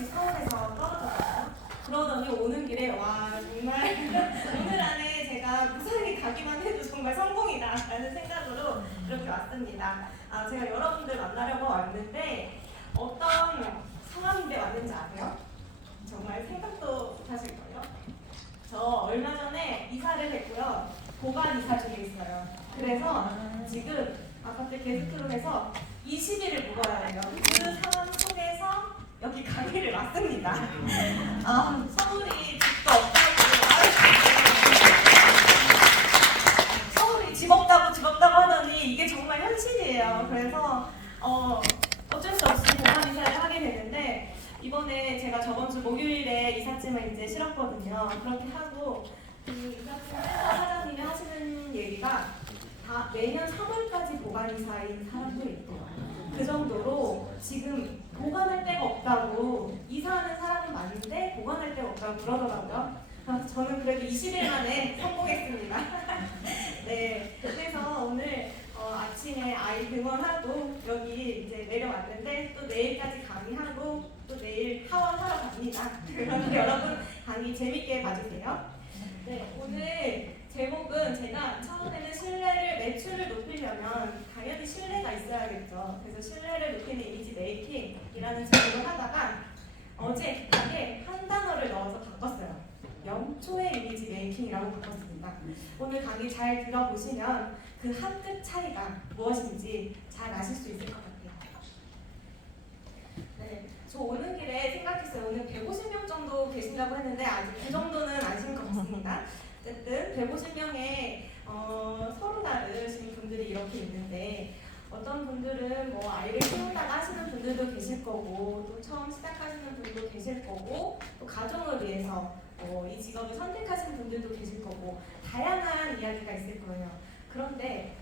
서울시 서울에서 떨어졌거든요. 그러더니 오는 길에 와 정말 오늘 안에 제가 무사히 가기만 해도 정말 성공이다 라는 생각으로 이렇게 왔습니다. 제가 여러분들 만나려고 왔는데 어떤 상황인데 왔는지 아세요? 정말 생각도 못하실걸요? 저 얼마 전에 이사를 했고요. 보관 이사 중에 있어요. 그래서 지금 아파트 게스트로 해서 20일을 묵어야 해요. 그 상황 속에서 여기 강의를 왔습니다. 서울이 집도 없다고 서울이 집 없다고 하더니 이게 정말 현실이에요. 그래서 어쩔 수 없이 보관 이사를 하게 되는데 이번에 제가 저번 주 목요일에 이삿짐을 이제 실었거든요. 그렇게 하고 그 이삿짐 센터 사장님이 하시는 얘기가 다 매년 3월까지 보관 이사인 사람도 있고 그 정도로 지금 보관할 데가 없다고 이사하는 사람은 많은데 보관할 데가 없다고 그러더라고요. 저는 그래도 20일 만에 성공했습니다. 네, 그래서 오늘 아침에 아이 등원하고 여기 이제 내려왔는데 또 내일까지 강의하고 또 내일 하원하러 갑니다. 그러면 여러분 강의 재밌게 봐주세요. 네, 오늘 제목은 제가 처음에는 신뢰를 매출을 높이려면 당연히 신뢰가 있어야겠죠. 그래서 신뢰를 높이는 이미지 메이킹이라는 제목을 하다가 어제 급하게 한 단어를 넣어서 바꿨어요. 영초의 이미지 메이킹이라고 바꿨습니다. 오늘 강의 잘 들어보시면 그 한 끗 차이가 무엇인지 잘 아실 수 있을 것 같아요. 네, 저 오는 길에 생각했어요. 오늘 150명 정도 계신다고 했는데 아직 그 정도는 아실 것 같습니다. 어쨌든 150명의 서로 다르신 분들이 이렇게 있는데 어떤 분들은 뭐 아이를 키우다가 하시는 분들도 계실 거고 또 처음 시작하시는 분들도 계실 거고 또 가정을 위해서 이 직업을 선택하신 분들도 계실 거고 다양한 이야기가 있을 거예요. 그런데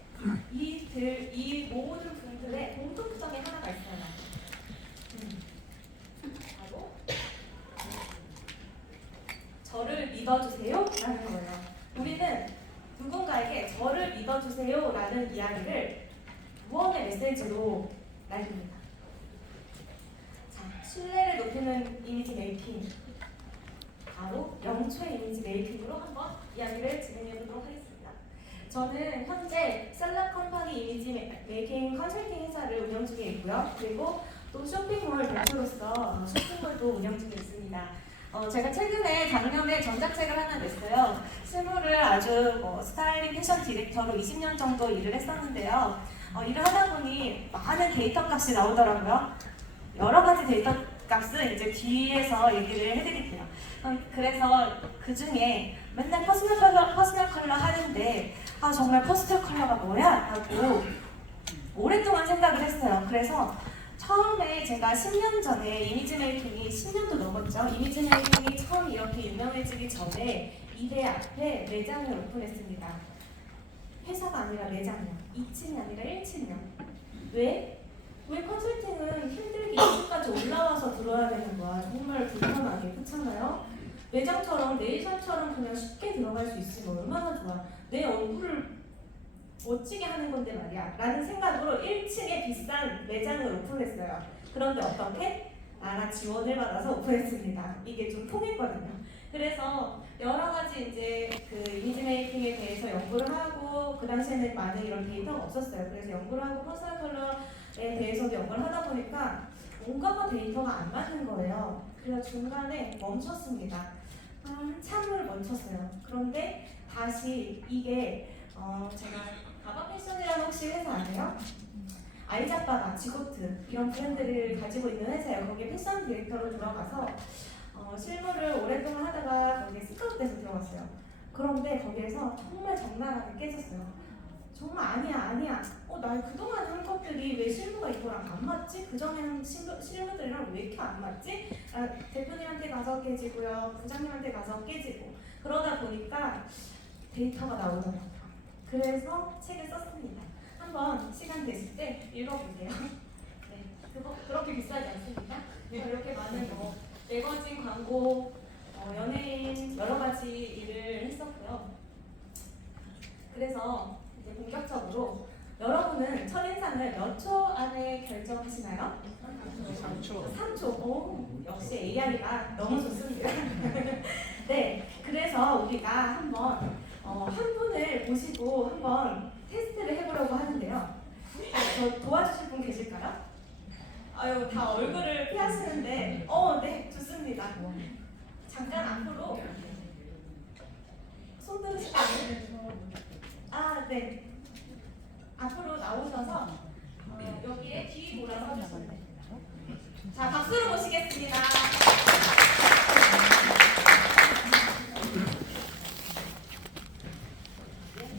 이 모든 분들의 공통점이 하나가 있어요. 바로 저를 믿어주세요 라는 거예요. 우리는 누군가에게 저를 믿어주세요 라는 이야기를 무언의 메시지로 날립니다. 자, 신뢰를 높이는 이미지 메이킹, 바로 영초의 이미지 메이킹으로 한번 이야기를 진행해 보도록 하겠습니다. 저는 현재 셀럽 컴퍼니 이미지 메이킹 컨설팅 회사를 운영 중에 있고요. 그리고 또 쇼핑몰 대표로서 쇼핑몰도 운영 중에 있습니다. 제가 최근에 작년에 전작책을 하나 냈어요. 실무를 아주 스타일링 패션 디렉터로 20년 정도 일을 했었는데요. 일을 하다 보니 많은 데이터 값이 나오더라고요. 여러 가지 데이터 값은 이제 뒤에서 얘기를 해드릴게요. 그래서 그 중에 맨날 퍼스널 컬러 하는데 정말 퍼스널 컬러가 뭐야? 하고 오랫동안 생각을 했어요. 그래서 처음에 제가 10년 전에 이미지 메이킹이 10년도 넘었죠. 이미지 메이킹이 처음 이렇게 유명해지기 전에 이대 앞에 매장을 오픈했습니다. 회사가 아니라 매장이요. 2층이 아니라 1층이요. 왜 컨설팅은 힘들게 2층까지 올라와서 들어야 되는 거야. 정말 불편하게, 그렇잖아요? 매장처럼 네이처럼 그냥 쉽게 들어갈 수 있으면 얼마나 좋아. 내 얼굴을 멋지게 하는 건데 말이야 라는 생각으로 1층에 비싼 매장을 오픈했어요. 그런데 어떻게? 나라 지원을 받아서 오픈했습니다. 이게 좀 통했거든요. 그래서 여러 가지 이제 그 이미지 메이킹에 대해서 연구를 하고 그 당시에는 많은 이런 데이터가 없었어요. 그래서 연구를 하고 퍼스널 컬러에 대해서도 연구를 하다 보니까 온갖 데이터가 안 맞는 거예요. 그래서 중간에 멈췄습니다. 한참을 멈췄어요. 그런데 다시 이게 제가 가방 패션이라는 혹시 회사 아세요? 아이자빠가, 지고트 이런 브랜드를 가지고 있는 회사예요. 거기에 패션 디렉터로 들어가서 실무를 오랫동안 하다가 거기에 스카우트돼서 들어갔어요. 그런데 거기에서 정말 적나라하게 깨졌어요. 정말 아니야. 나 그동안 한 것들이 왜 실무가 이거랑 안 맞지? 그전에 한 실무들이랑 왜 이렇게 안 맞지? 대표님한테 가서 깨지고요. 부장님한테 가서 깨지고 그러다 보니까 데이터가 나오더라고요. 그래서 책을 썼습니다. 한번 시간 되실 때 읽어보세요. 네, 그거 그렇게 비싸지 않습니다. 네, 그렇게 많은 매거진 광고, 연예인 여러 가지 일을 했었고요. 그래서 이제 본격적으로 여러분은 첫인상을 몇 초 안에 결정하시나요? 3초. 3초. 오, 역시 잠깐 앞으로 손 들으시면 네. 앞으로 나오셔서 여기에 뒤 돌아서 주시면 됩니다. 자, 박수로 모시겠습니다.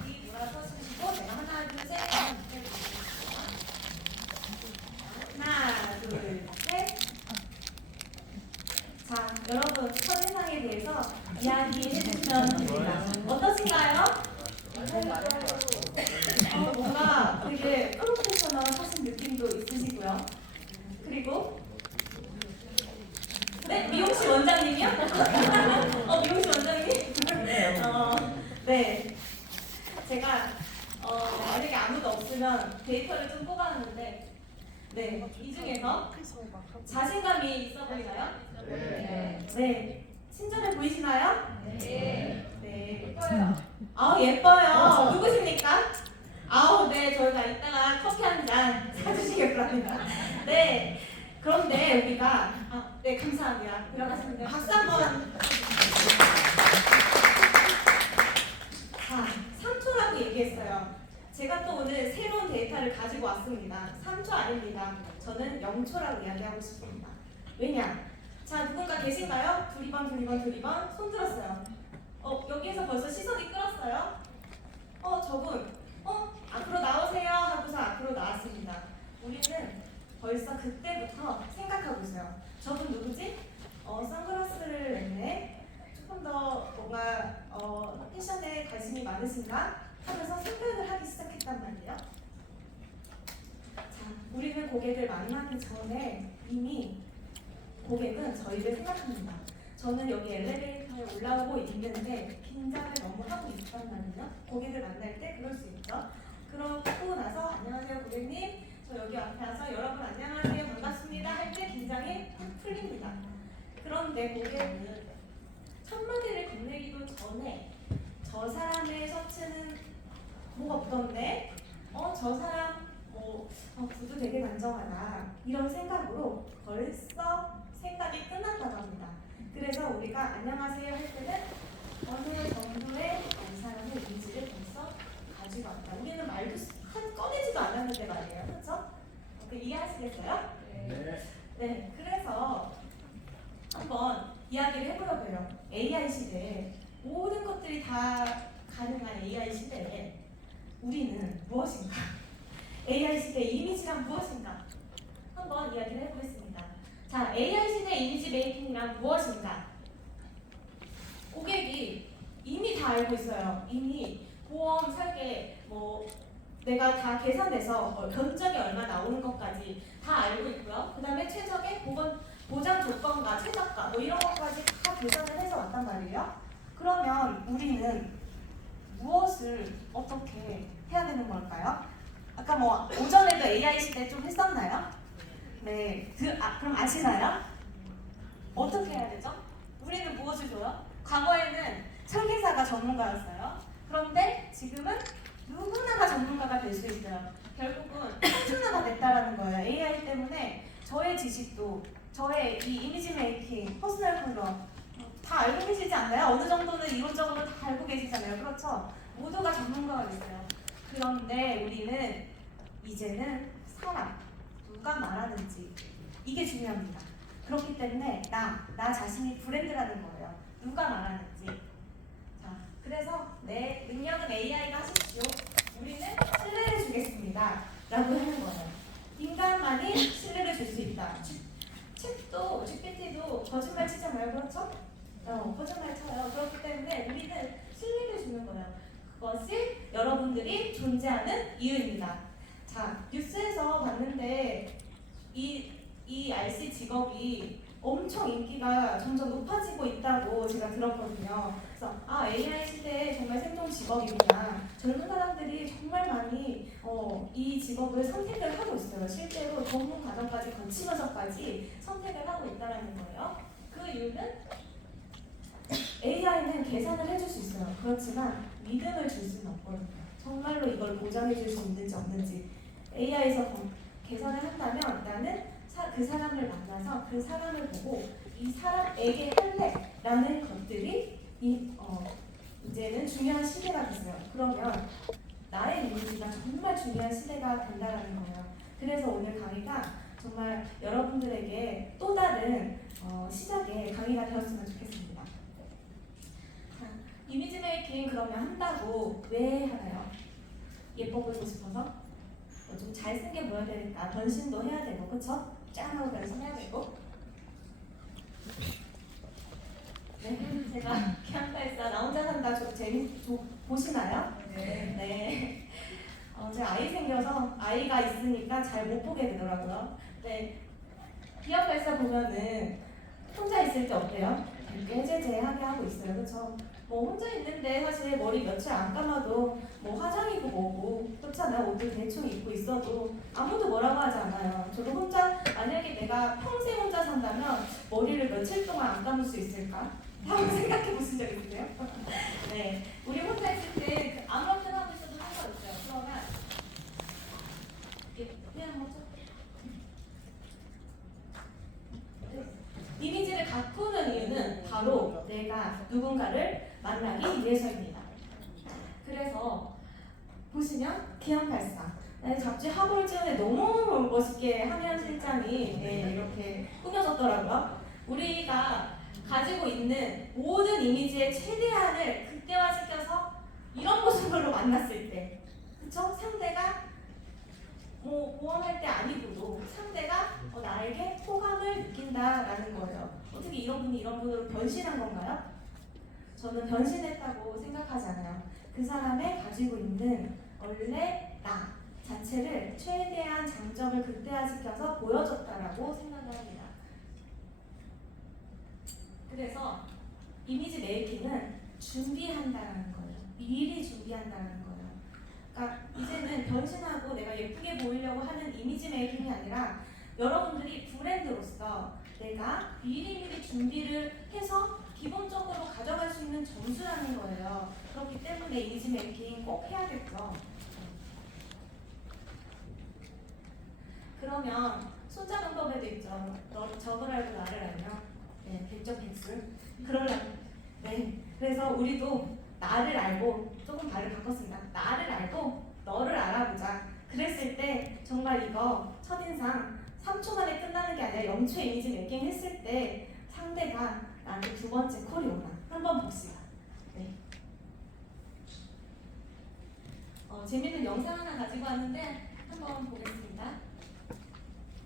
뒤 돌아서 주시고 제가 하나, 둘, 셋. 하나, 둘, 셋. 자, 여러분 첫인상에 대해서 이야기해 주시면 됩니다. 어떠신가요? 뭔가 되게 프로페셔널하신 느낌도 있으시고요. 그리고 네, 미용실 원장님이요? 미용실 원장님? 네. 제가 만약에 아무도 없으면 데이터를 좀 뽑았는데 네, 이 중에서 자신감이 있어 보이나요? 네. 네. 친절해 보이시나요? 네. 네. 예뻐요. 누구십니까? 네. 저희가 이따가 커피 한 잔 사주시길 바랍니다. 네. 그런데 우리가 네, 감사합니다. 들어가시면 돼요. 박수 한번. 자, 3초라고 얘기했어요. 제가 또 오늘 새로운 데이터를 가지고 왔습니다. 3초 아닙니다. 저는 0초라고 이야기하고 싶습니다. 왜냐? 자, 누군가 계신가요? 두리번 손 들었어요. 여기에서 벌써 시선이 끌었어요? 저분 앞으로 나오세요 하고서 앞으로 나왔습니다. 우리는 벌써 그때부터 생각하고 있어요. 저분 누구지? 선글라스를 냈네. 조금 더 뭔가 패션에 관심이 많으신가? 하면서 생각을 하기 시작했단 말이에요. 자, 우리는 고객을 만나기 전에 이미 고객은 저희를 생각합니다. 저는 여기 엘리베이터에 올라오고 있는데 긴장을 너무 하고 있단 말이에요. 고객을 만날 때 그럴 수 있죠. 그러고 나서 안녕하세요 고객님, 저 여기 앞에 와서 여러분 안녕하세요 반갑습니다 할 때 긴장이 확 풀립니다. 그런데 고객은 첫 마디를 건네기도 전에 저 사람의 셔츠는 뭐가 묻었네? 저 사람 구두 되게 단정하다 이런 생각으로 벌써 생각이 끝났다고 합니다. 그래서 우리가 안녕하세요 할 때는 어느 정도의 이 사람의 이미지를 벌써 가지고 왔다. 우리는 말도 꺼내지도 않았는데 말이에요. 그렇죠? 이해하시겠어요? 네. 네. 그래서 한번 이야기를 해보려고요. AI 시대에 모든 것들이 다 가능한 AI 시대에 우리는 무엇인가? AI 시대 이미지란 무엇인가? 한번 이야기를 해보겠습니다. 자, AI 시대 이미지 메이킹이란 무엇인가? 고객이 이미 다 알고 있어요. 이미 보험, 설계, 내가 다 계산해서 견적이 얼마 나오는 것까지 다 알고 있고요. 그 다음에 최적의 보장 조건과 최저가 이런 것까지 다 계산을 해서 왔단 말이에요. 그러면 우리는 무엇을 어떻게 해야 되는 걸까요? 아까 오전에도 AI 시대 좀 했었나요? 네. 그럼 아시나요? 어떻게 해야 되죠? 우리는 무엇을 줘요? 과거에는 설계사가 전문가였어요. 그런데 지금은 누구나가 전문가가 될 수 있어요. 결국은 평준화가 됐다라는 거예요. AI 때문에 저의 지식도, 저의 이 이미지 메이킹, 퍼스널 컬러 다 알고 계시지 않나요? 어느 정도는 이론적으로 다 알고 계시잖아요. 그렇죠? 모두가 전문가가 됐어요. 그런데 우리는 이제는 사람, 누가 말하는지 이게 중요합니다. 그렇기 때문에 나 자신이 브랜드라는 거예요. 누가 말하는지. 자, 그래서 내 능력은 AI가 하십시오. 우리는 신뢰를 주겠습니다. 라고 하는 거예요. 인간만이 신뢰를 줄 수 있다. 책도, GPT도 거짓말 치잖아요. 그렇죠? 거짓말 쳐요. 그렇기 때문에 우리는 신뢰를 주는 거예요. 그것이 여러분들이 존재하는 이유입니다. 자, 뉴스에서 봤는데 이 RC 직업이 엄청 인기가 점점 높아지고 있다고 제가 들었거든요. 그래서 AI 시대에 정말 생존 직업이구나. 젊은 사람들이 정말 많이 이 직업을 선택을 하고 있어요. 실제로 전문 과정까지 거치면서까지 선택을 하고 있다는 거예요. 그 이유는 AI는 계산을 해줄 수 있어요. 그렇지만 믿음을 줄 수는 없거든요. 정말로 이걸 보장해 줄 수 있는지 없는지. AI에서 계산을 한다면 나는 그 사람을 만나서 그 사람을 보고 이 사람에게 할래 라는 것들이 이제는 중요한 시대가 됐어요. 그러면 나의 이미지가 정말 중요한 시대가 된다는 거예요. 그래서 오늘 강의가 정말 여러분들에게 또 다른 시작의 강의가 되었으면 좋겠습니다. 자, 이미지 메이킹 그러면 한다고 왜 하나요? 예뻐 보이고 싶어서? 좀 잘생겨 보여야 되니까 변신도 해야 되고, 그쵸? 짠 하고 변신해야 되고. 네, 제가 캠프에서 나 혼자 산다 보시나요? 네. 네. 제가 아이 생겨서 아이가 있으니까 잘 못 보게 되더라고요. 네. 기업에서 보면은 혼자 있을 때 어때요? 되게 해제제하게 하고 있어요. 그쵸? 뭐 혼자 있는데 사실 머리 며칠 안 감아도 뭐 화장이고 뭐고 그렇잖아요. 옷도 대충 입고 있어도 아무도 뭐라고 하지 않아요. 저도 혼자 만약에 내가 평생 혼자 산다면 머리를 며칠 동안 안 감을 수 있을까? 한번 생각해 보신 적 있으세요? 네. 우리 혼자 있을 때 아무렇게나 하고 있어도 상관없어요. 그러면 이렇게 그냥 뭐죠? 이미지를 가꾸는 이유는 바로 내가 누군가를 만나기 위해서입니다. 그래서 보시면 기안84 잡지 하볼지원에 너무 멋있게 하면 실장이 이렇게 꾸며졌더라고요. 우리가 가지고 있는 모든 이미지의 최대한을 극대화시켜서 이런 모습으로 만났을 때, 그쵸? 상대가 뭐 보험할 때 아니고도 상대가 나에게 호감을 느낀다라는 거예요. 어떻게 이런 분이 이런 분으로 변신한 건가요? 저는 변신했다고 생각하지 않아요. 그 사람의 가지고 있는 원래 나 자체를 최대한 장점을 극대화시켜서 보여줬다라고 생각을 합니다. 그래서 이미지 메이킹은 준비한다라는 거예요. 미리 준비한다라는 거예요. 그러니까 이제는 변신하고 내가 예쁘게 보이려고 하는 이미지 메이킹이 아니라 여러분들이 브랜드로서 내가 미리미리 준비를 해서 기본적으로 가져갈 수 있는 점수라는 거예요. 그렇기 때문에 이미지 메이킹 꼭 해야겠죠. 그러면 손자병법에도 있죠. 너 적을 알고 나를 알면 백전백술. 그러려면 그래서 우리도 나를 알고 조금 말을 바꿨습니다. 나를 알고 너를 알아보자. 그랬을 때 정말 이거 첫인상 3초 만에 끝나는 게 아니라 0초 이미지 메이킹 했을 때 상대가 나한테 두 번째 콜이 오나 한번 봅시다. 네. 재밌는 영상 하나 가지고 왔는데 한번 보겠습니다.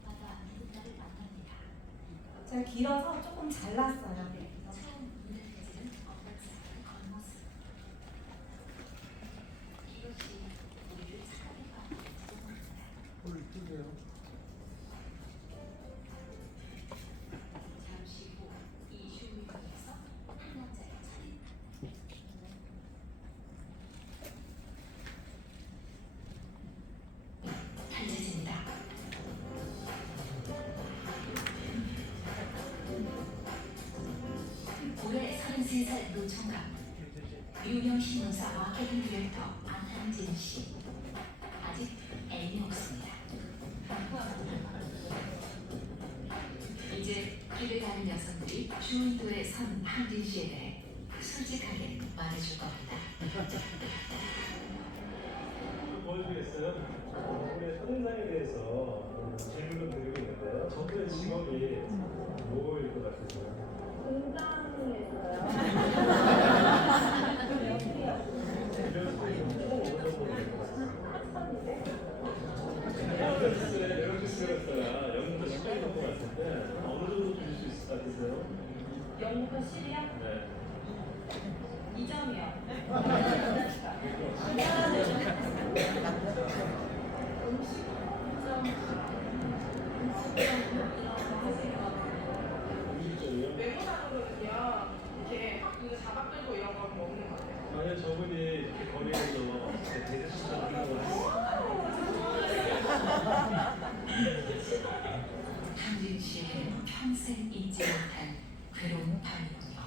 마다 누군가를 만납니다. 제가 길어서 조금 잘랐어요. 처음 눈에 띄는 어떤 겉모습. 이것이 우리를 착하게 만들지도 못합니다. 잠시 후 이 슈미터에서 한 남자의 차례. 탄재입니다. 올해 33살 노총각, 유명 신문사 마케팅 디렉터 안한진 씨. 아직 애인이 없습니다. 이제 길을 가는 여성들이 주인도에 선 한진 씨에 대해 솔직하게 말해줄 겁니다. 보여주겠어요? 올해 첫인상에 대해서 질문을 드리고 있는데요. 저분의 직업이 뭐일 것 같으세요? 에어주스가 영문과 10점 정도 갔을 때 어느 정도 주실 수 있을 것 같으세요? 0부터 10이요? 네. 2점이요. 외모상으로는요, 이렇게 그 잡아끌고 이런 건 먹는 것 같아요. 만약 저분이 이렇게 거리에서 대대식사를 한다고 하면 한진 씨에게는 평생 잊지 못할 괴로운 밤이군요.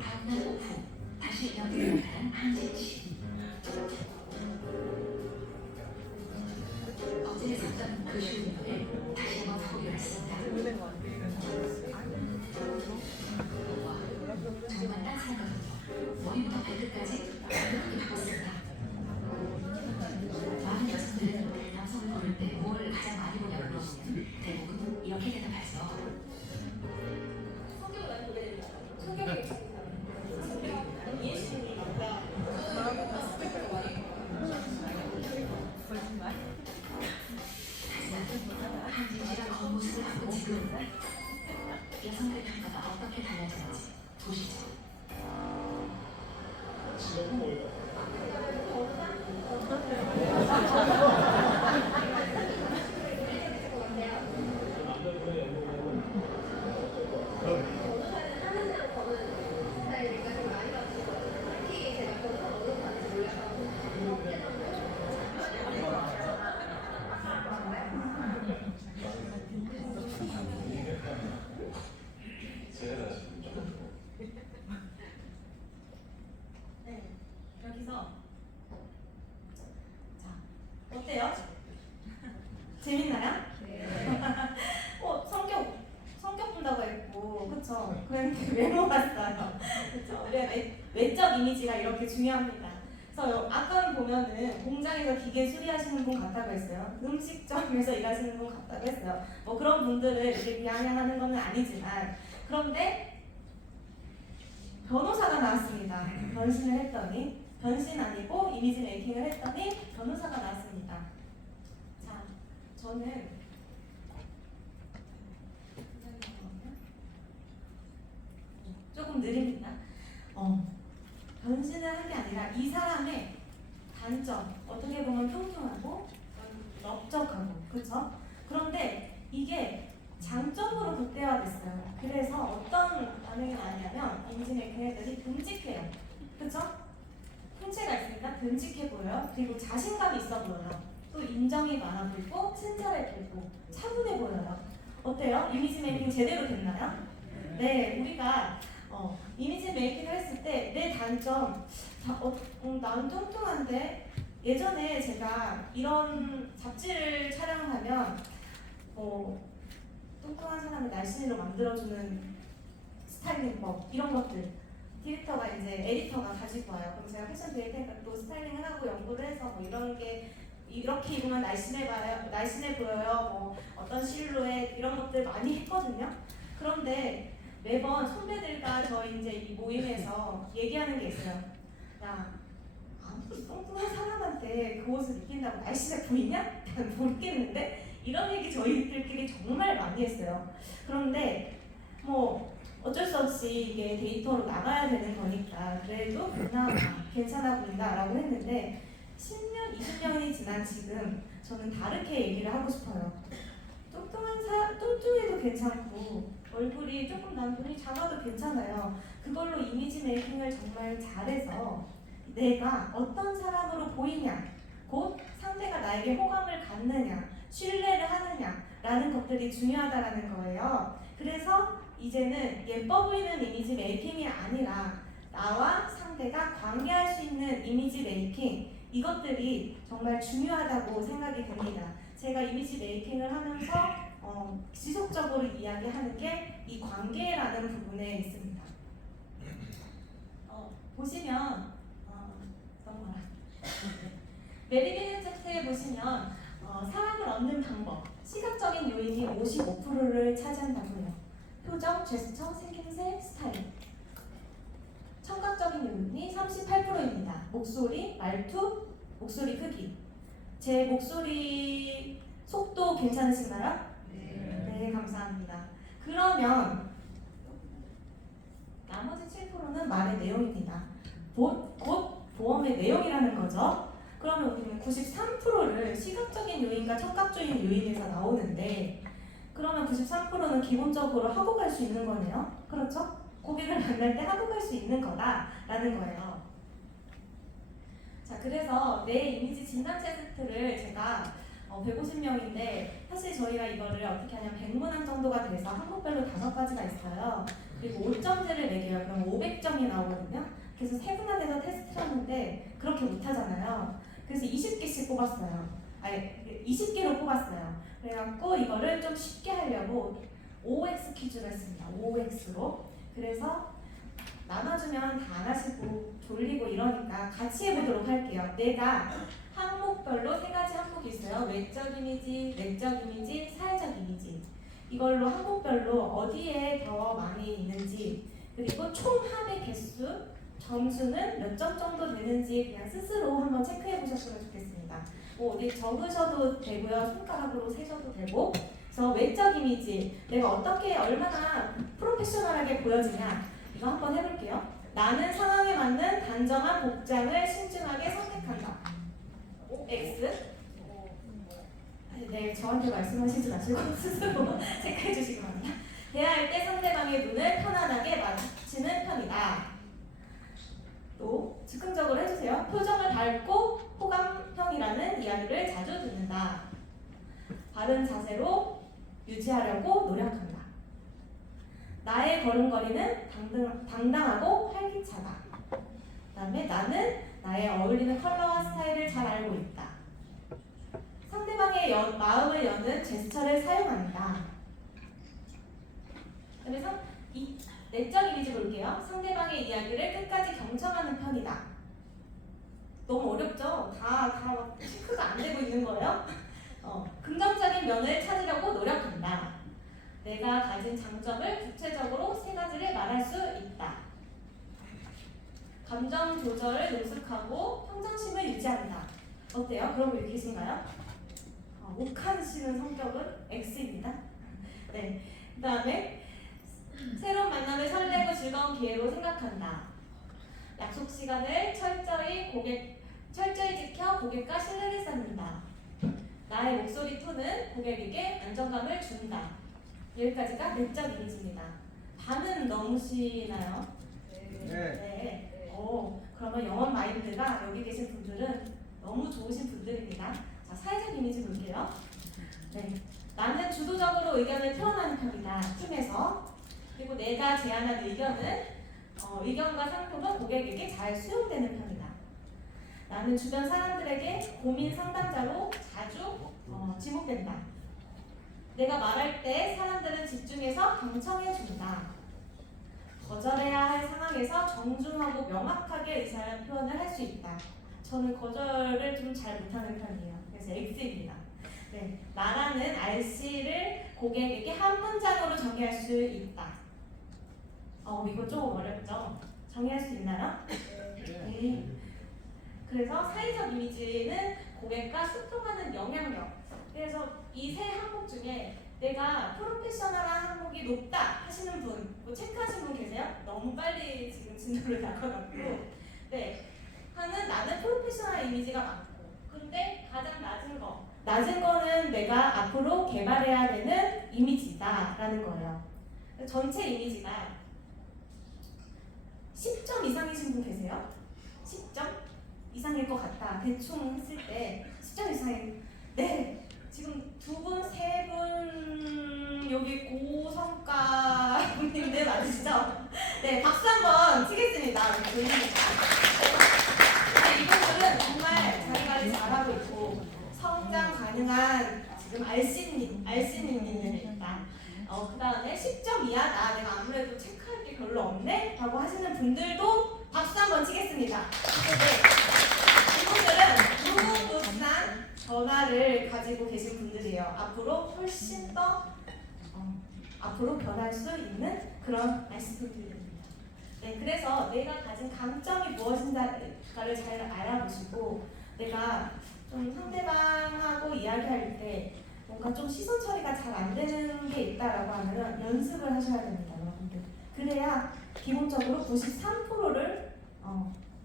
다음날 오후 다시 여기로 나타난 한진 씨. 어제 있었던 그 슈미노에 다시 한번 소개를 했습니다. 정말 따뜻하거든요. 머리부터 발끝까지 완벽하게 바꿨습니다. 많은 여성들은 남성을 고를 때 뭘 가장 많이 보냐고 물어보면 대부분 이렇게 대답하죠. 성격을 많이 보게 됩니다. 성격이 있습니다. 이해심이 많다. 하지만 한진씨가 겉모습을 바꾼 지금 여성들의 평가가 어떻게 달라지는지 보시죠. 지금 뭘까? 남자분의 연봉은 변호사는 하는 대로 버는 스타일이니까 좀 많이 받으시고 특히 제가 변호사 어느 받는지 몰라서 제가 아십니다. 네. 여기서 자 어때요? 재밌나요? 성격 본다고 했고 그쵸? 그런데 외모 봤어요. 그쵸? 외적 이미지가 이렇게 중요합니다. 그래서 아까는 보면은 공장에서 기계 수리하시는 분 같다고 했어요. 음식점에서 일하시는 분 같다고 했어요. 뭐 그런 분들을 이렇게 비아냥하는 건 아니지만 그런데 변호사가 나왔습니다. 변신을 했더니 변신 아니고 이미지 메이킹을 했더니 변호사가 나왔습니다. 자, 저는 조금 느립니다. 변신을 한 게 아니라 이 사람의 단점, 어떻게 보면 평평하고 넓적하고 그렇죠? 그런데 이게 장점으로 극대화됐어요. 그래서 어떤 반응이 나냐면 이미지 메이킹 애들이 듬직해요. 그렇죠? 풍채가 있으니까 듬직해 보여요. 그리고 자신감이 있어 보여요. 또 인정이 많아 보이고 친절해 보이고 차분해 보여요. 어때요? 이미지 메이킹 제대로 됐나요? 네, 우리가 이미지 메이킹을 했을 때 내 단점, 난 뚱뚱한데 예전에 제가 이런 잡지를 촬영하면 뚱뚱한 사람을 날씬이로 만들어주는 스타일링법 이런 것들 디렉터가 이제 에디터가 가지고 와요. 그럼 제가 패션 디렉터니까 또 스타일링을 하고 연구를 해서 뭐 이런 게 이렇게 입으면 날씬해 보여요. 뭐 어떤 실루엣 이런 것들 많이 했거든요. 그런데 매번 선배들과 저희 이제 이 모임에서 얘기하는 게 있어요. 야, 아무리 뚱뚱한 사람한테 그 옷을 입힌다고 날씬해 보이냐? 난 모르겠는데 이런 얘기 저희들끼리 정말 많이 했어요. 그런데 뭐 어쩔 수 없이 이게 데이터로 나가야 되는 거니까 그래도 그나마 괜찮아 보인다라고 했는데 10년, 20년이 지난 지금 저는 다르게 얘기를 하고 싶어요. 뚱뚱해도 괜찮고 얼굴이 조금 난 눈이 작아도 괜찮아요. 그걸로 이미지 메이킹을 정말 잘해서 내가 어떤 사람으로 보이냐, 곧 상대가 나에게 호감을 갖느냐, 신뢰를 하느냐라는 것들이 중요하다라는 거예요. 그래서 이제는 예뻐 보이는 이미지 메이킹이 아니라 나와 상대가 관계할 수 있는 이미지 메이킹 이것들이 정말 중요하다고 생각이 듭니다. 제가 이미지 메이킹을 하면서 지속적으로 이야기하는 게 이 관계라는 부분에 있습니다. 보시면 넘어라. 메리빈 차트에 보시면 사람을 얻는 방법, 시각적인 요인이 55%를 차지한다고요. 표정, 제스처, 생김새, 스타일. 청각적인 요인이 38%입니다. 목소리, 말투, 목소리 크기. 제 목소리 속도 괜찮으신가요? 네, 감사합니다. 그러면 나머지 7%는 말의 내용입니다. 곧 보험의 내용이라는 거죠. 그러면 우리는 93%를 시각적인 요인과 청각적인 요인에서 나오는데 그러면 93%는 기본적으로 하고 갈 수 있는 거네요. 그렇죠? 고객을 만날 때 하고 갈 수 있는 거다라는 거예요. 자, 그래서 내 이미지 진단 테스트를 제가 150명인데 사실 저희가 이거를 어떻게 하냐면 100문항 정도가 돼서 항목별로 5가지가 있어요. 그리고 5점제를 매겨요. 그럼 500점이 나오거든요. 그래서 세 분한테서 테스트를 하는데 그렇게 못하잖아요. 그래서 20개씩 뽑았어요. 아니 20개로 뽑았어요. 그래갖고 이거를 좀 쉽게 하려고 OX 퀴즈를 했습니다. OX로. 그래서 나눠주면 다 안 하시고 졸리고 이러니까 같이 해보도록 할게요. 내가 항목별로 세 가지 항목이 있어요. 외적 이미지, 내적 이미지, 사회적 이미지. 이걸로 항목별로 어디에 더 많이 있는지, 그리고 총 합의 개수, 점수는 몇 점 정도 되는지 그냥 스스로 한번 체크해 보셨으면 좋겠습니다. 뭐 어디 적으셔도 되고요. 손가락으로 세셔도 되고. 그래서 외적 이미지, 내가 어떻게 얼마나 프로페셔널하게 보여지냐, 이거 한번 해볼게요. 나는 상황에 맞는 단정한 복장을 신중하게 선택한다. X. 네, 저한테 말씀하시지 마시고 스스로 체크해 주시기 바랍니다. 대화할 때 상대방의 눈을 편안하게 마주치는 편이다. 또 즉흥적으로 해주세요. 표정을 밝고 호감형이라는 이야기를 자주 듣는다. 바른 자세로 유지하려고 노력한다. 나의 걸음걸이는 당당하고 활기차다. 그 다음에 나는 나의 어울리는 컬러와 스타일을 잘 알고 있다. 상대방의 마음을 여는 제스처를 사용한다. 그래서 이 내적 이미지 볼게요. 상대방의 이야기를 끝까지 경청하는 편이다. 너무 어렵죠? 다 체크가 안 되고 있는 거예요. 긍정적인 면을 찾으려고 노력한다. 내가 가진 장점을 구체적으로 세 가지를 말할 수 있다. 감정 조절을 능숙하고 평정심을 유지한다. 어때요? 그런 거 계신가요? 욱하시는 성격은 X입니다. 네. 그 다음에 새로운 만남을 설레고 즐거운 기회로 생각한다. 약속 시간을 철저히 지켜 고객과 신뢰를 쌓는다. 나의 목소리 톤은 고객에게 안정감을 준다. 여기까지가 내적 이미지입니다. 반은 넘으시나요? 네. 그러면 영업 마인드가 여기 계신 분들은 너무 좋으신 분들입니다. 자, 사회적 이미지 볼게요. 네. 나는 주도적으로 의견을 표현하는 편이다. 팀에서. 그리고 내가 제안한 의견과 상품은 고객에게 잘 수용되는 편이다. 나는 주변 사람들에게 고민 상담자로 자주 지목된다. 내가 말할 때 사람들은 집중해서 경청해준다. 거절해야 할 상황에서 정중하고 명확하게 의사를 표현을 할 수 있다. 저는 거절을 좀 잘 못하는 편이에요. 그래서 X입니다. 네, 말하는 RC를 고객에게 한 문장으로 정의할 수 있다. 이거 좀 어렵죠? 정의할 수 있나요? 네. 그래서 사회적 이미지는 고객과 소통하는 영향력. 그래서 이 세 항목 중에 내가 프로페셔널한 항목이 높다 하시는 분, 뭐 체크하신 분 계세요? 너무 빨리 지금 진도를 나가갖고. 네. 나는 프로페셔널 이미지가 많고, 근데 가장 낮은 거는 내가 앞으로 개발해야 되는 이미지다라는 거예요. 전체 이미지가 10점 이상이신 분 계세요? 10점 이상일 것 같다. 대충 했을 때 10점 이상인. 네. 지금 두 분, 세 분 여기 고성과님들 맞으시죠? 네, 박수 한번 치겠습니다. 이분들은 정말 자기 관리 잘하고 있고 성장 가능한 지금 알씨님들입니다. 그 다음에 10점 이하다. 내가 아무래도 체크할 게 별로 없네? 라고 하시는 분들도 박수 한번 치겠습니다. 네, 이분들은 누구보다 변화를 가지고 계신 분들이에요. 앞으로 훨씬 더 앞으로 변할 수 있는 그런 말씀들입니다. 네, 그래서 내가 가진 강점이 무엇인가를 잘 알아보시고 내가 좀 상대방하고 이야기할 때 뭔가 좀 시선 처리가 잘 안 되는 게 있다라고 하면 연습을 하셔야 됩니다, 여러분들. 그래야 기본적으로 93%를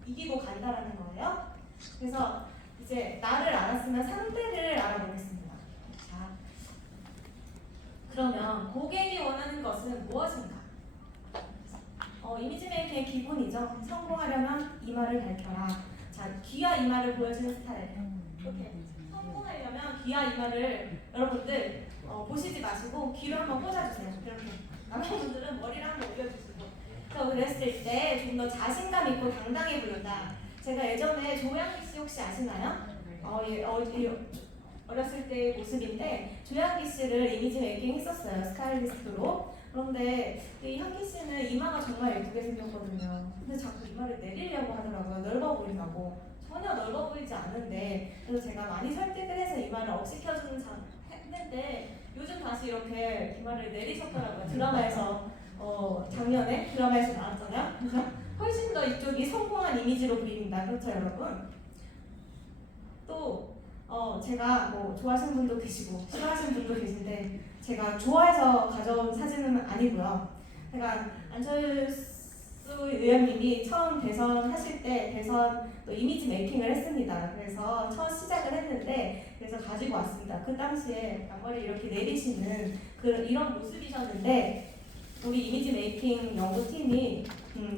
이기고 간다라는 거예요. 그래서 이제 나를 알았으면 상대를 알아보겠습니다. 자, 그러면 고객이 원하는 것은 무엇인가? 이미지 메이킹의 기본이죠. 성공하려면 이마를 밝혀라. 자, 귀와 이마를 보여주는 스타일. 이렇게 성공하려면 귀와 이마를 여러분들 보시지 마시고 귀로 한번 꽂아주세요. 이렇게. 남자분들은 머리를 한번 올려주시고. 그랬을 때 좀 더 자신감 있고 당당해 보인다. 제가 예전에 조양미 씨 혹시 아시나요? 어렸을 때의 모습인데 조향기 씨를 이미지 메이킹 했었어요. 스타일리스트로. 그런데 이 향기 씨는 이마가 정말 예쁘게 생겼거든요. 근데 자꾸 이마를 내리려고 하더라고요. 넓어 보인다고. 전혀 넓어 보이지 않은데 그래서 제가 많이 설득을 해서 이마를 업시켜주는 했는데 요즘 다시 이렇게 이마를 내리셨더라고요. 드라마에서 작년에 드라마에서 나왔잖아요. 그래서 훨씬 더 이쪽이 성공한 이미지로 보입니다. 그렇죠 여러분? 또 제가 뭐 좋아하시는 분도 계시고 싫어하시는 분도 계신데 제가 좋아해서 가져온 사진은 아니고요. 제가 안철수 의원님이 처음 대선 하실 때 대선 또 이미지 메이킹을 했습니다. 그래서 첫 시작을 했는데 그래서 가지고 왔습니다. 그 당시에 앞머리 이렇게 내리시는 이런 모습이셨는데 우리 이미지 메이킹 연구팀이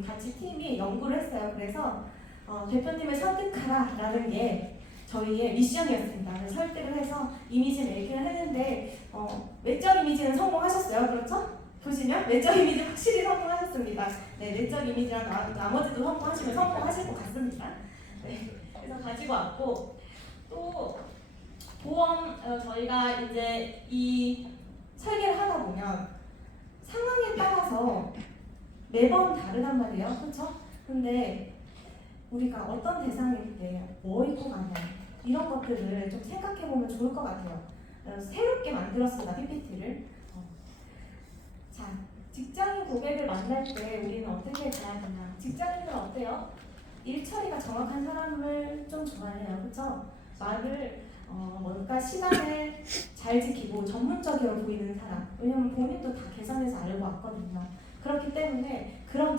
같이 팀이 연구를 했어요. 그래서 대표님을 설득하라라는 게 저희의 미션이었습니다. 그래서 설득을 해서 이미지 메이킹을 했는데 외적 이미지는 성공하셨어요. 그렇죠? 보시면 외적 이미지 확실히 성공하셨습니다. 네, 내적 이미지랑 나머지도 성공하시면 성공하실 것 같습니다. 네, 그래서 가지고 왔고 또 보험 저희가 이제 이 설계를 하다 보면 상황에 따라서 매번 다르단 말이에요. 그렇죠? 근데 우리가 어떤 대상일 때 뭐 입고 가냐 이런 것들을 좀 생각해보면 좋을 것 같아요. 새롭게 만들었습니다. PPT를. 자, 직장인 고객을 만날 때 우리는 어떻게 가야 되나? 직장인은 어때요? 일 처리가 정확한 사람을 좀 좋아해요. 그렇죠? 말을 뭔가 시간을 잘 지키고 전문적으로 보이는 사람. 왜냐면 본인도 다 계산해서 알고 왔거든요. 그렇기 때문에 그런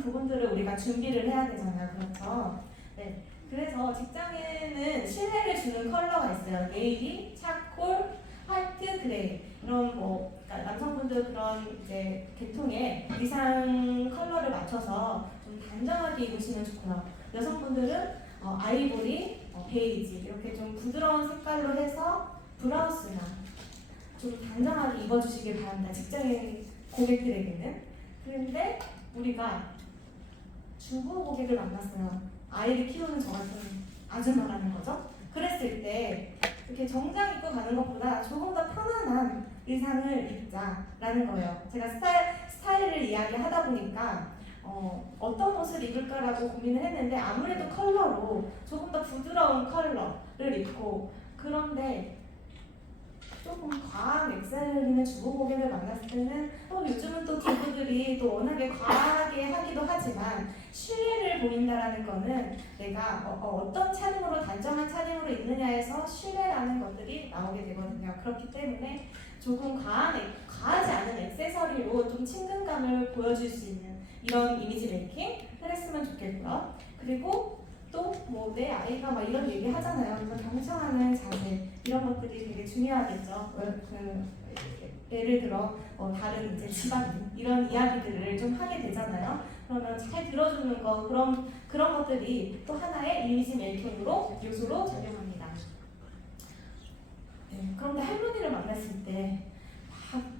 부분들을 우리가 준비를 해야 되잖아요. 그렇죠? 네. 그래서 직장에는 신뢰를 주는 컬러가 있어요. 네이비, 차콜, 화이트, 그레이. 이런 그러니까 남성분들 그런 이제 계통의 의상 컬러를 맞춰서 좀 단정하게 입으시면 좋고요. 여성분들은 아이보리, 베이지 이렇게 좀 부드러운 색깔로 해서 브라우스나 좀 단정하게 입어주시길 바랍니다. 직장인 고객들에게는. 그런데 우리가 주부 고객을 만났어요. 아이를 키우는 저 같은 아줌마라는 거죠. 그랬을 때 이렇게 정장 입고 가는 것보다 조금 더 편안한 의상을 입자라는 거예요. 제가 스타일을 이야기하다 보니까 어떤 옷을 입을까라고 고민을 했는데 아무래도 컬러로 조금 더 부드러운 컬러를 입고 그런데 조금 과한 엑셀을 있는 주부 고객을 만났을 때는 요즘은 또 주부들이 또 워낙에 과하게 하기도 하지만 신뢰를 보인다라는 거는 내가 어떤 차림으로 단정한 차림으로 입느냐에서 신뢰라는 것들이 나오게 되거든요. 그렇기 때문에 조금 과하지 않은 액세서리로 좀 친근감을 보여줄 수 있는 이런 이미지 메이킹을 했으면 좋겠고요. 그리고 또 뭐 내 아이가 막 이런 얘기 하잖아요. 그래서 경청하는 자세 이런 것들이 되게 중요하겠죠. 예를 들어 다른 이제 집안 이런 이야기들을 좀 하게 되잖아요. 그러면 잘 들어주는 거 그런 것들이 또 하나의 이미지 메이킹으로 요소로 작용합니다. 네, 그런데 할머니를 만났을 때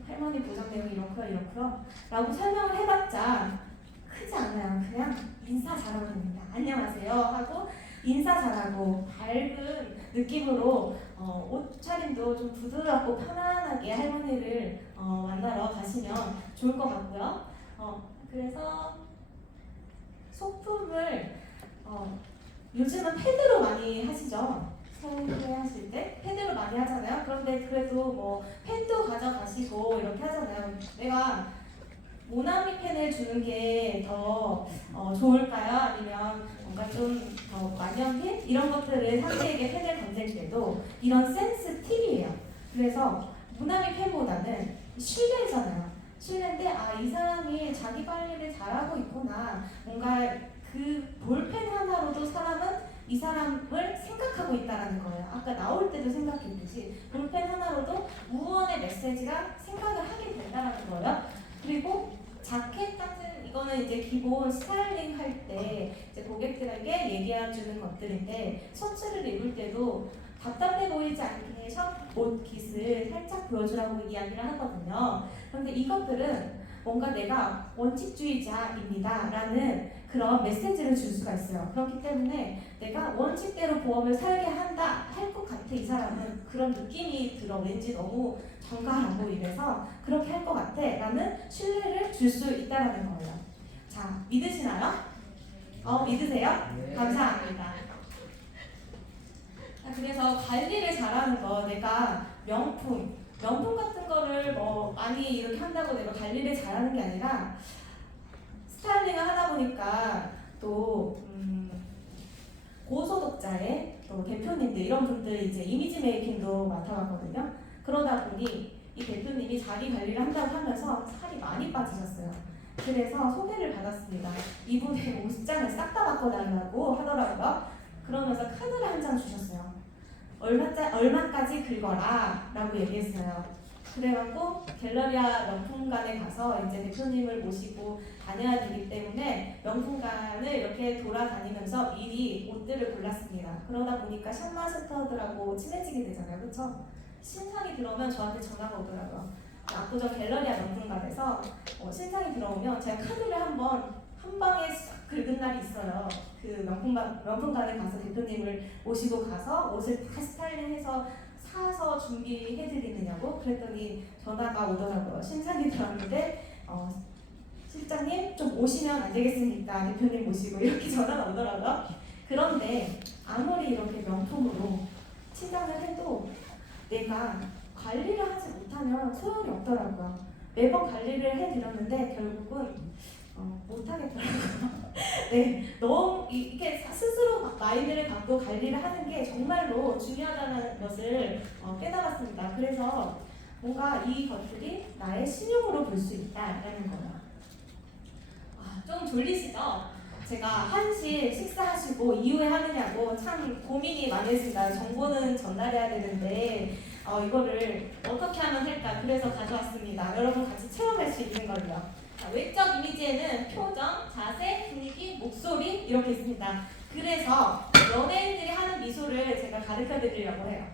할머니 보장 내용이 이렇고요 라고 설명을 해봤자 크지 않아요. 그냥 인사 잘하면 됩니다. 안녕하세요 하고 인사 잘하고 밝은 느낌으로 옷차림도 좀 부드럽고 편안하게 할머니를 만나러 가시면 좋을 것 같고요. 그래서 소품을 요즘은 패드로 많이 하시죠. 소개하실 때 패드로 많이 하잖아요. 그런데 그래도 뭐 펜도 가져가시고 이렇게 하잖아요. 내가 모나미 펜을 주는 게 더 좋을까요? 아니면 뭔가 좀 더 만년필? 이런 것들을 상대에게 펜을 던질 때도 이런 센스 팁이에요. 그래서 모나미 펜보다는 신뢰잖아요. 신뢰인데 이 사람이 자기 관리를 잘하고 있구나. 뭔가 그 볼펜 하나로도 사람은 이 사람을 생각하고 있다는 거예요. 아까 나올 때도 생각했듯이 볼펜 하나로도 무언의 메시지가 생각을 하게 된다는 거예요. 그리고 자켓 같은 이거는 이제 기본 스타일링 할 때 이제 고객들에게 얘기해 주는 것들인데 셔츠를 입을 때도 답답해 보이지 않게 옷 깃을 살짝 보여주라고 이야기를 하거든요. 그런데 이것들은 뭔가 내가 원칙주의자입니다 라는 그런 메시지를 줄 수가 있어요. 그렇기 때문에 내가 원칙대로 보험을 살게 한다 할 것 같아. 이 사람은 그런 느낌이 들어. 왠지 너무 정갈하고 이래서 그렇게 할 것 같아 라는 신뢰를 줄 수 있다는 거예요. 자, 믿으시나요? 믿으세요? 감사합니다. 그래서 관리를 잘하는 거, 내가 명품 같은 거를 뭐 많이 이렇게 한다고 내가 관리를 잘하는 게 아니라 스타일링을 하다 보니까 또 고소득자의 또 대표님들 이런 분들이 이제 이미지 메이킹도 맡아봤거든요. 그러다 보니 이 대표님이 자기 관리를 한다고 하면서 살이 많이 빠지셨어요. 그래서 소개를 받았습니다. 이분의 옷장을 싹 다 바꿔달라고 하더라고요. 그러면서 카드를 한 장 주셨어요. 얼마까지 긁어라 라고 얘기했어요. 그래갖고 갤러리아 명품관에 가서 이제 대표님을 모시고 다녀야 되기 때문에 명품관을 이렇게 돌아다니면서 미리 옷들을 골랐습니다. 그러다 보니까 샵마스터들하고 친해지게 되잖아요. 그쵸? 신상이 들어오면 저한테 전화가 오더라고요. 압구정 갤러리아 명품관에서 신상이 들어오면 제가 카드를 한 방에 싹 긁은 날이 있어요. 그 명품관에 가서 대표님을 모시고 가서 옷을 다 스타일링해서 사서 준비해드리느냐고 그랬더니 전화가 오더라고요. 신상이 들어왔는데 실장님 좀 오시면 안 되겠습니까? 대표님 모시고 이렇게 전화가 오더라고요. 그런데 아무리 이렇게 명품으로 치장을 해도 내가 관리를 하지 못하면 소용이 없더라고요. 매번 관리를 해드렸는데 결국은 못하겠더라고요. 네, 너무 이게 스스로 마인드를 갖고 관리를 하는 게 정말로 중요하다는 것을 깨달았습니다. 그래서 뭔가 이 것들이 나의 신용으로 볼 수 있다라는 거예요. 좀 졸리시죠? 제가 1시 식사하시고 이후에 하느냐고 참 고민이 많이 했습니다. 정보는 전달해야 되는데 이거를 어떻게 하면 할까? 그래서 가져왔습니다. 여러분 같이 체험할 수 있는 걸요. 외적 이미지에는 표정, 자세, 분위기, 목소리 이렇게 있습니다. 그래서 연예인들이 하는 미소를 제가 가르쳐 드리려고 해요.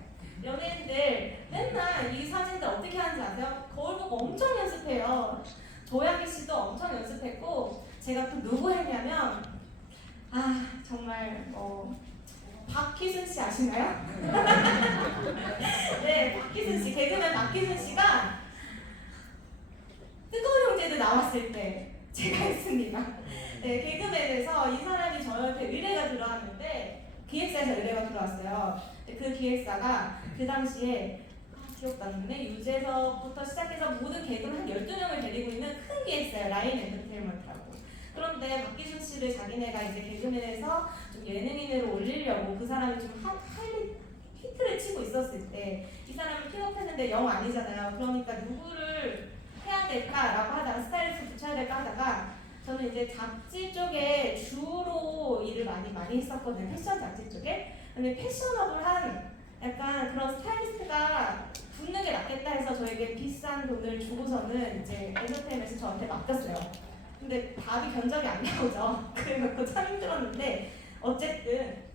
연예인들 맨날 이 사진들 어떻게 하는지 아세요? 거울 보고 엄청 연습해요. 조양희 씨도 엄청 연습했고 제가 또 누구 했냐면 정말 박희순 씨 아시나요? 네, 박희순 씨, 개그맨 박희순 씨가 뜨거운 형제들 나왔을 때 제가 했습니다. 네, 개그맨에서 이 사람이 저한테 의뢰가 들어왔는데 기획사에서 의뢰가 들어왔어요. 그 기획사가 그 당시에 기억도 안 나네. 유재석부터 시작해서 모든 개그맨 한 12명을 데리고 있는 큰 기획사예요. 라인 엔터테인먼트라고. 그런데 박기순 씨를 자기네가 이제 개그맨에서 좀 예능인으로 올리려고 그 사람이 좀 히트를 치고 있었을 때 이 사람을 픽업했는데 영 아니잖아요. 그러니까 누구를 해야 될까라고 하다가 스타일리스트 붙여야 될까 하다가 저는 이제 잡지 쪽에 주로 일을 많이 했었거든요. 패션 잡지 쪽에. 근데 패셔너블한 약간 그런 스타일리스트가 붙는 게 낫겠다 해서 저에게 비싼 돈을 주고서는 이제 엔터테인먼트 저한테 맡겼어요. 근데 답이 견적이 안 나오죠. 그래서 참 힘들었는데 어쨌든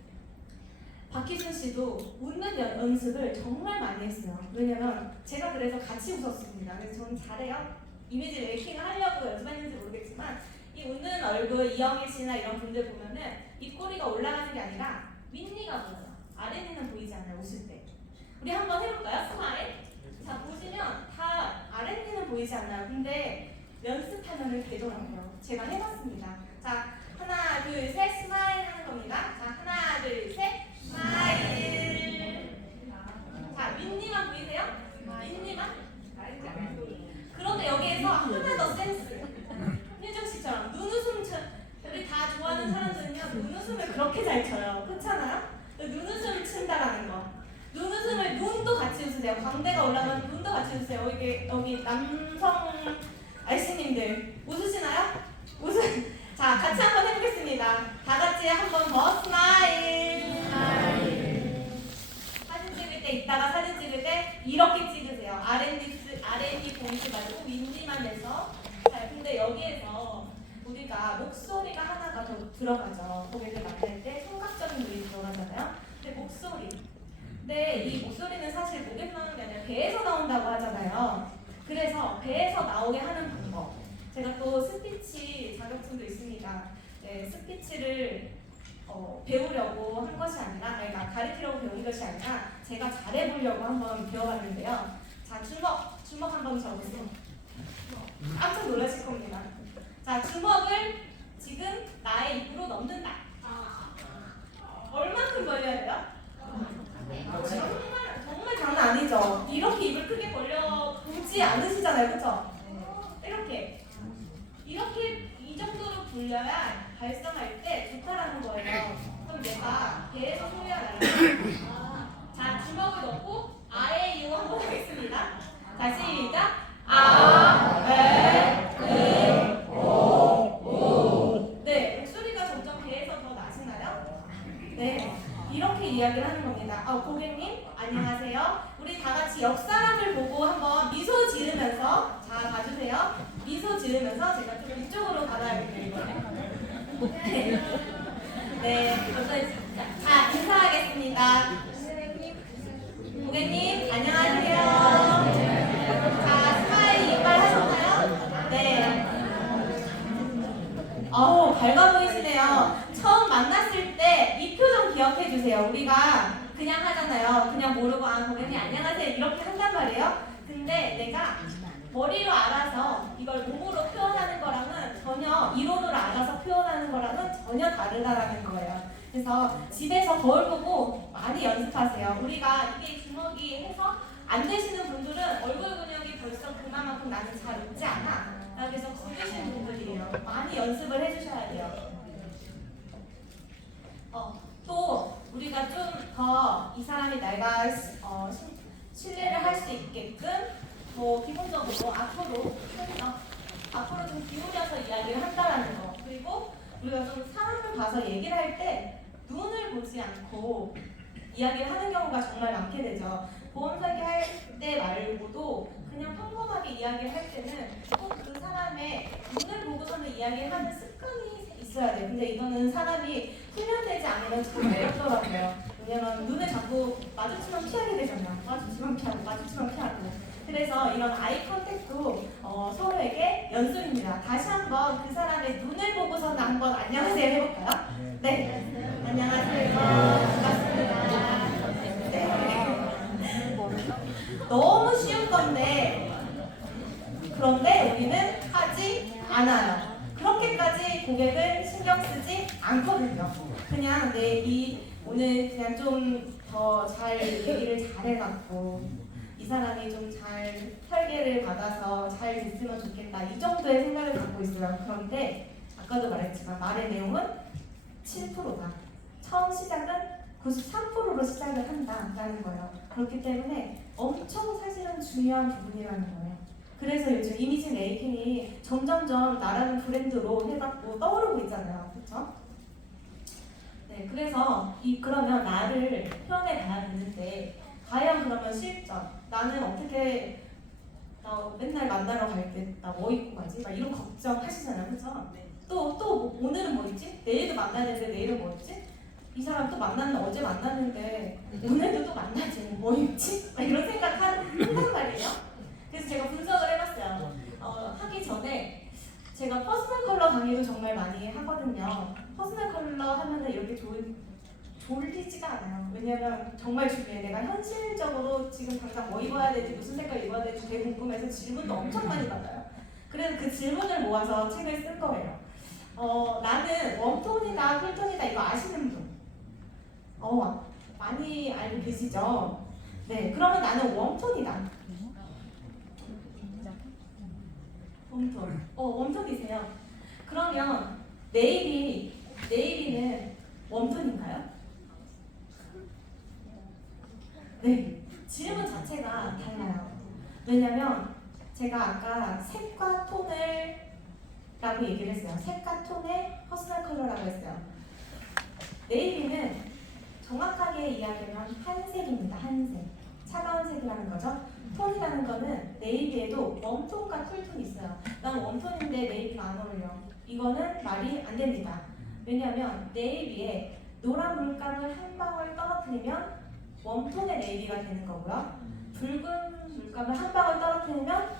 박희순 씨도 웃는 연습을 정말 많이 했어요. 왜냐면 제가 그래서 같이 웃었습니다. 그래서 저는 잘해요. 이미지 메이킹을 하려고 연습했는지 모르겠지만 이 웃는 얼굴 이영애 씨나 이런 분들 보면은 입꼬리가 올라가는 게 아니라 윗니가 보여요. 아랫니는 보이지 않아요. 웃을 때. 우리 한번 해볼까요? 스마일. 자, 보시면 다 아랫니는 보이지 않나요? 근데 연습하면은 되더라고요. 제가 해봤습니다. 자, 하나, 둘, 셋, 스마일 하는 겁니다. 자, 하나, 둘, 셋, 스마일. 자, 윗니만 보이세요? 윗니만? 그런데 여기에서 하나 더 센스. 효정 씨처럼 눈웃음 우리 다 좋아하는 사람들은요 눈웃음을 그렇게 잘 쳐요. 그렇잖아요? 눈웃음을 친다라는 거. 눈웃음을 눈도 같이 웃으세요. 광대가 올라가면 눈도 같이 웃으세요. 여기 남성 아이씨님들 웃으시나요? 자, 같이 한번 해보겠습니다. 다 같이 한 번 더 스마일. 사진 찍을 때 이따가 사진 찍을 때 이렇게 찍으세요. R&D 보이지 말고 윗니만 내서. 자, 근데 여기에서 우리가 목소리가 하나가 더 들어가죠. 고객을 만날 때 청각적인 부위 들어가잖아요. 근데 목소리. 근데 이 목소리는 사실 목에서 나오는 게 아니라 배에서 나온다고 하잖아요. 그래서 배에서 나오게 하는 방법. 제가 또 스피치 자격증도 있습니다. 네, 스피치를 배우려고 한 것이 아니라, 그러니까 가르치려고 배운 것이 아니라 제가 잘해보려고 한번 배워봤는데요. 자, 주먹 한번 접으세요. 깜짝 놀라실 겁니다. 자, 주먹을 지금 나의 입으로 넣는다. 얼만큼 벌려야 돼요? 정말 장난 아니죠? 이렇게 입을 크게 벌려 보지 않으시잖아요, 그쵸? 이렇게 이 정도로 불려야 발성할 때 좋다라는 거예요. 그럼 내가 배에서 소리가 나요. 자, 주먹을 넣고 아에 이유 한번 하겠습니다. 자, 시작. 아, 에, 오. 네, 목소리가 점점 배에서 더 나시나요? 네, 이렇게 이야기를 하는 겁니다. 고객님, 안녕하세요. 우리 다 같이 옆 사람을 보고 한번 미소 지으면서, 자, 봐주세요. 미소 지으면서 제가 좀 이쪽으로 가봐야겠네요, 이번에. 네, 자, 인사하겠습니다. 고객님, 안녕하세요. 자, 스마일 이빨 하셨나요? 네. 밝아 보이시네요. 처음 만났을 때 이 표정 기억해 주세요. 우리가 그냥 하잖아요. 그냥 모르고 고객님 안녕하세요 이렇게 한단 말이에요. 근데 내가 머리로 알아서 이걸 몸으로 표현하는 거랑은 전혀 이론으로 알아서 표현하는 거랑은 전혀 다르다라는 거예요. 그래서 집에서 거울 보고 많이 연습하세요. 우리가 이게 주먹이 해서 안 되시는 분들은 얼굴 근육이 벌써 그만큼 나는 잘 웃지 않아. 그래서 굳으신 분들이에요. 많이 연습을 해주셔야 돼요. 또 우리가 좀 더 이 사람이 내가 신뢰를 할 수 있게끔 기본적으로 앞으로 좀 기울여서 이야기를 한다라는 거. 그리고 우리가 좀 사람을 봐서 얘기를 할 때 눈을 보지 않고 이야기를 하는 경우가 정말 많게 되죠. 보험 설계할 때 말고도 그냥 평범하게 이야기를 할 때는 꼭 그 사람의 눈을 보고서는 이야기를 하는 습관이 있어야 돼요. 근데 이거는 사람이 훈련되지 않으면 참 어렵더라고요. 왜냐면 눈을 자꾸 마주치면 피하게 되잖아요. 마주치면 피하고. 그래서 이런 아이 컨택도 서로에게 연습입니다. 다시 한번 그 사람의 눈을 보고서는 한번 안녕하세요 해볼까요? 네. 안녕하세요. 반갑습니다. 네. 너무 쉬운 건데 그런데 우리는 하지 않아요. 그렇게까지 고객을 신경 쓰지 않거든요. 그냥 오늘 그냥 좀 더 잘 얘기를 잘해갖고 이 사람이 좀 잘 설계를 받아서 잘 됐으면 좋겠다 이 정도의 생각을 갖고 있어요. 그런데 아까도 말했지만 말의 내용은 7%다. 처음 시작은 93%로 시작을 한다라는 거예요. 그렇기 때문에 엄청 사실은 중요한 부분이라는 거예요. 그래서 요즘 이미지 메이킹이 점점점 나라는 브랜드로 해갖고 떠오르고 있잖아요. 그렇죠? 네, 그래서 그러면 나를 표현해 가야 되는데 과연 그러면 실전 나는 어떻게 맨날 만나러 갈 때 나 뭐 입고 가지? 막 이런 걱정 하시잖아요. 그렇죠? 또 오늘은 뭐 입지? 내일도 만나야 되는데 내일은 뭐 입지? 이 사람 또 만났는데 어제 만났는데 오늘도 또 만나지 뭐 입지? 막 이런 생각 한단 말이에요. 그래서 제가 분석을 해봤어요. 하기 전에 제가 퍼스널 컬러 강의도 정말 많이 하거든요. 퍼스널 컬러 하면은 이렇게 졸리지가 않아요. 왜냐면 정말 중요해. 내가 현실적으로 지금 당장 뭐 입어야 되지, 무슨 색깔 입어야 되지 되게 궁금해서 질문도 엄청 많이 받아요. 그래서 그 질문을 모아서 책을 쓴 거예요. 나는 웜톤이다, 쿨톤이다 이거 아시는 분? 많이 알고 계시죠? 네, 그러면 나는 웜톤이다. 웜톤. 웜톤이세요. 그러면 네이비는 웜톤인가요? 네, 질문 자체가 달라요. 왜냐면 제가 아까 색과 톤을 라고 얘기를 했어요. 색과 톤의 퍼스널 컬러라고 했어요. 네이비는 정확하게 이야기하면 한색입니다. 한색. 차가운 색이라는 거죠. 톤이라는 거는 네이비에도 웜톤과 쿨톤이 있어요. 난 웜톤인데 네이비가 안 어울려. 이거는 말이 안 됩니다. 왜냐하면 네이비에 노란 물감을 한 방울 떨어뜨리면 웜톤의 네이비가 되는 거고요. 붉은 물감을 한 방울 떨어뜨리면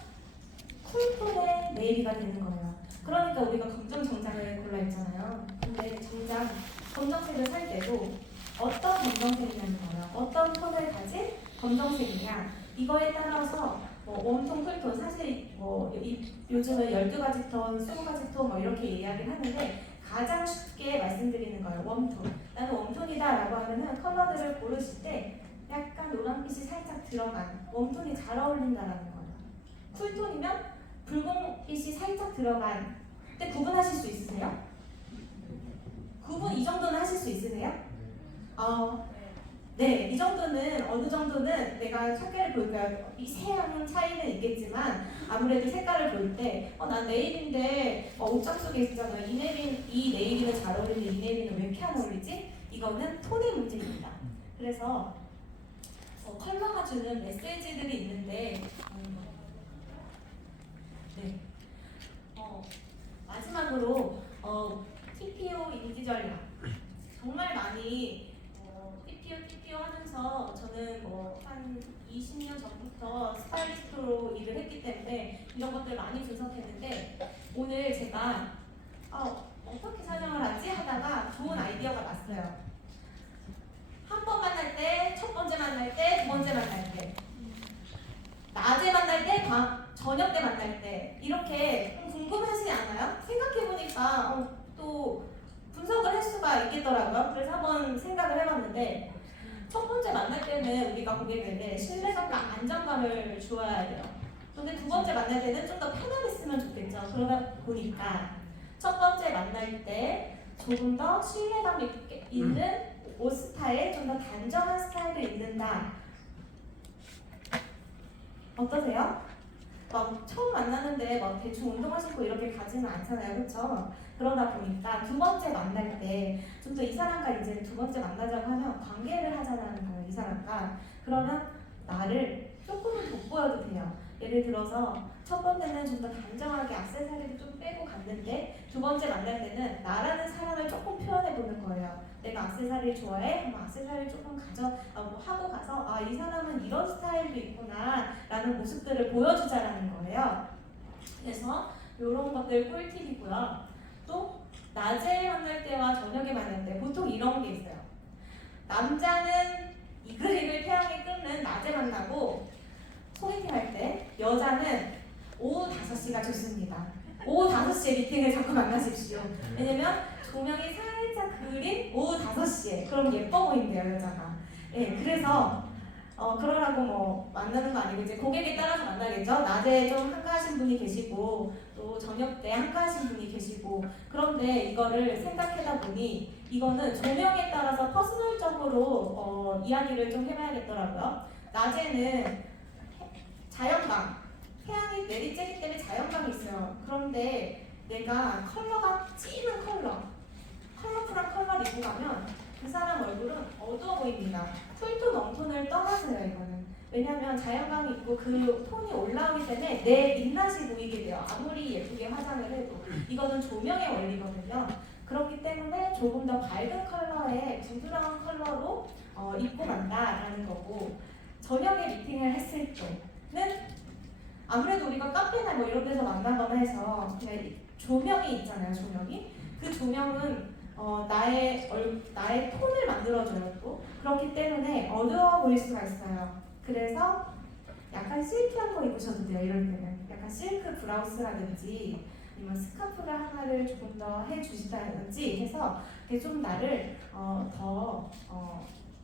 쿨톤의 네이비가 되는 거예요. 그러니까 우리가 검정 정장을 골라 입잖아요. 근데 정장 검정색을 살 때도 어떤 검정색이냐는 거예요. 어떤 톤을 가진 검정색이냐. 이거에 따라서 뭐 웜톤, 쿨톤, 사실 요즘은 12가지 톤, 20가지 톤 뭐 이렇게 이야기를 하는데 가장 쉽게 말씀드리는 거예요. 웜톤. 나는 웜톤이다 라고 하면은 컬러들을 고르실 때 약간 노란빛이 살짝 들어간 웜톤이 잘 어울린다라는 거예요. 쿨톤이면 붉은빛이 살짝 들어간. 근데 구분하실 수 있으세요? 구분 이 정도는 하실 수 있으세요? 네, 이 정도는 어느 정도는 내가 색깔을 볼까요? 이 세한 차이는 있겠지만 아무래도 색깔을 볼 때 난 네일인데 옷장 속에 있잖아. 이 네일이는 잘 어울리는데 이 네일은 왜 이렇게 안 어울리지? 이거는 톤의 문제입니다. 그래서 컬러가 주는 메시지들이 있는데 네. 마지막으로 TPO 인지 전략 정말 많이 TPO 하면서 저는 한 20년 전부터 스타일리스트로 일을 했기 때문에 이런 것들 많이 분석했는데 오늘 제가 어떻게 설명을 하지 하다가 좋은 아이디어가 났어요. 한 번 만날 때, 첫 번째 만날 때, 두 번째 만날 때, 낮에 만날 때, 저녁 때 만날 때 이렇게 궁금하지 않아요? 생각해보니까 또 분석을 할 수가 있겠더라고요. 그래서 한번 생각을 해봤는데 첫 번째 만날 때는 우리가 고객에게 신뢰감과 안정감을 주어야 돼요. 근데 두 번째 만날 때는 좀 더 편안했으면 좋겠죠. 그러다 보니까 첫 번째 만날 때 조금 더 신뢰감 있는 옷 스타일, 좀 더 단정한 스타일을 입는다. 어떠세요? 처음 만나는데 대충 운동화 신고 이렇게 가지는 않잖아요, 그렇죠? 그러다 보니까 두 번째 만날 때 좀 더 이 사람과 이제 두 번째 만나자고 하면 관계를 하자는 거예요, 이 사람과. 그러면 나를 조금은 돋보여도 돼요. 예를 들어서 첫 번째는 좀 더 단정하게 액세서리를 좀 빼고 갔는데 두 번째 만날 때는 나라는 사람을 조금 표현해보는 거예요. 내가 액세서리를 좋아해? 그럼 액세서리를 조금 하고 가서 이 사람은 이런 스타일도 있구나 라는 모습들을 보여주자라는 거예요. 그래서 이런 것들 꿀팁이고요. 또 낮에 만날 때와 저녁에 만날 때 보통 이런 게 있어요. 남자는 이글이글 태양이 끓는 낮에 만나고 소개팅 할 때, 여자는 오후 5시가 좋습니다. 오후 5시에 미팅을 자꾸 만나십시오. 왜냐면 조명이 살짝 그린 오후 5시에 그럼 예뻐 보인대요, 여자가. 예, 그래서 그러라고 만나는 거 아니고 이제 고객에 따라서 만나겠죠. 낮에 좀 한가하신 분이 계시고 또 저녁 때 한가하신 분이 계시고. 그런데 이거를 생각하다 보니 이거는 조명에 따라서 퍼스널적으로 이야기를 좀 해봐야겠더라고요. 낮에는 자연광, 태양이 내리쬐기 때문에 자연광이 있어요. 그런데 내가 컬러가 진한 컬러풀한 컬러를 입고 가면 그 사람 얼굴은 어두워 보입니다. 쿨톤, 웜톤을 떠나서요, 이거는. 왜냐면 자연광이 있고 그 톤이 올라오기 때문에 내 민낯이 보이게 돼요. 아무리 예쁘게 화장을 해도. 이거는 조명의 원리거든요. 그렇기 때문에 조금 더 밝은 컬러의 부드러운 컬러로 입고 간다라는 거고, 저녁에 미팅을 했을 때는 아무래도 우리가 카페나 이런 데서 만나거나 해서 그냥 조명이 있잖아요, 조명이. 그 조명은 나의 톤을 만들어줘요. 또 그렇기 때문에 어두워 보일 수가 있어요. 그래서 약간 실키한 거 입으셔도 돼요. 이럴 때는 약간 실크 브라우스라든지 아니면 스카프를 하나를 조금 더 해주시다든지 해서 좀 나를 더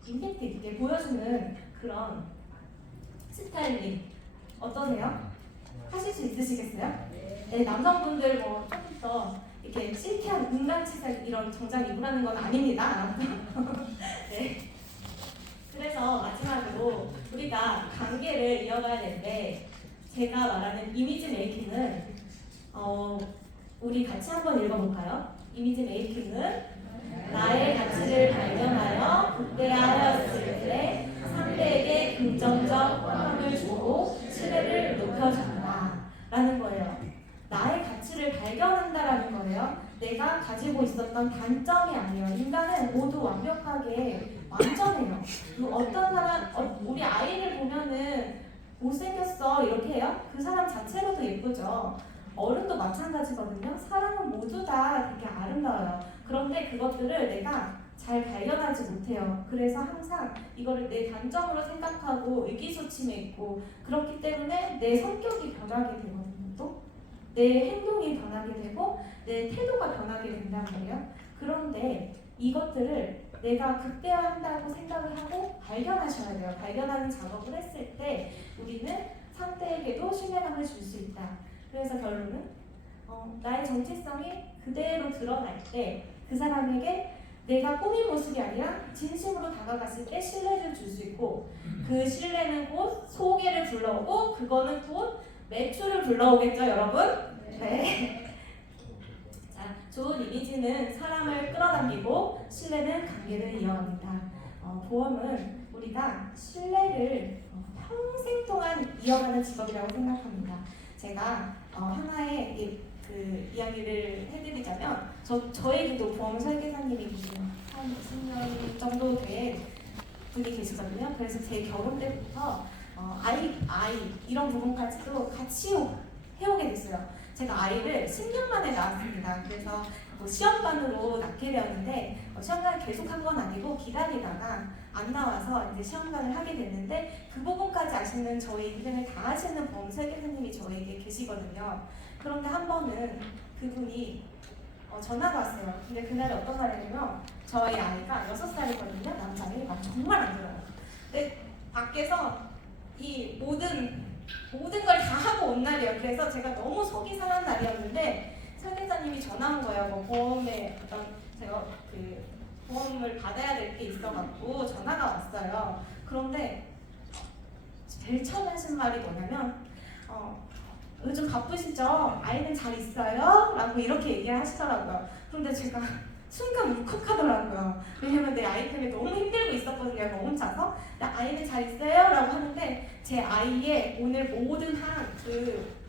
임팩트 있게 보여주는 그런 스타일링 어떠세요? 하실 수 있으시겠어요? 네, 남성분들 조금 더 이렇게 실키한 은간치색 이런 정장 입으라는 건 아닙니다. 네. 그래서 마지막으로 우리가 관계를 이어가야 되는데 제가 말하는 이미지 메이킹은 우리 같이 한번 읽어볼까요? 이미지 메이킹은 나의 가치를 발견하여 극대화하였을 때 상대에게 긍정적 호감을 주고 신뢰를 높여준다 라는 거예요. 나의 가치를 발견한다라는 거예요. 내가 가지고 있었던 단점이 아니에요. 인간은 모두 완벽하게 완전해요. 어떤 사람, 우리 아이를 보면은 못생겼어 이렇게 해요? 그 사람 자체로도 예쁘죠. 어른도 마찬가지거든요. 사람은 모두 다 되게 아름다워요. 그런데 그것들을 내가 잘 발견하지 못해요. 그래서 항상 이거를 내 단점으로 생각하고 의기소침해 있고 그렇기 때문에 내 성격이 변하게 되거든요. 또 내 행동이 변하게 되고 내 태도가 변하게 된단 말이에요. 그런데 이것들을 내가 극대화한다고 생각을 하고 발견하셔야 돼요. 발견하는 작업을 했을 때 우리는 상대에게도 신뢰감을 줄 수 있다. 그래서 결론은 나의 정체성이 그대로 드러날 때 그 사람에게 내가 꾸민 모습이 아니라 진심으로 다가갔을 때 신뢰를 줄 수 있고 그 신뢰는 곧 소개를 불러오고 그거는 곧 매출을 불러오겠죠, 여러분? 네. 자, 좋은 이미지는 사람을 끌어당기고 신뢰는 관계를 이어갑니다. 보험은 우리가 신뢰를 평생 동안 이어가는 직업이라고 생각합니다. 제가 하나의 그 이야기를 해드리자면 저에게도 보험 설계사님이 계세요. 한 20년 정도 된 분이 계시거든요. 그래서 제 결혼 때부터 아이 이런 부분까지도 같이 해오게 됐어요. 제가 아이를 10년 만에 낳았습니다. 그래서 시험관으로 낳게 되었는데 시험관을 계속 한 건 아니고 기다리다가 안 나와서 이제 시험관을 하게 됐는데 그 부분까지 아시는 저희 인생을 다 아시는 보험 설계사님이 저에게 계시거든요. 그런데 한 번은 그분이 전화가 왔어요. 근데 그날이 어떤 날이냐면 저희 아이가 6살이거든요. 남자아이가 정말 안 들어요. 근데 밖에서 이 모든 걸 다 하고 온 날이에요. 그래서 제가 너무 속이 상한 날이었는데 설계사님이 전화 온 거예요. 뭐 보험에 어떤 제가 그 보험을 받아야 될 게 있어갖고 전화가 왔어요. 그런데 제일 처음 하신 말이 뭐냐면 요즘 바쁘시죠? 아이는 잘 있어요? 라고 이렇게 얘기를 하시더라고요. 그런데 제가 순간 울컥하더라고요. 왜냐면 내 아이 때문에 너무 힘들고 있었거든요. 저 혼자서. 근데 아이는 잘 있어요? 라고 하는데 제 아이의 오늘 모든 한 그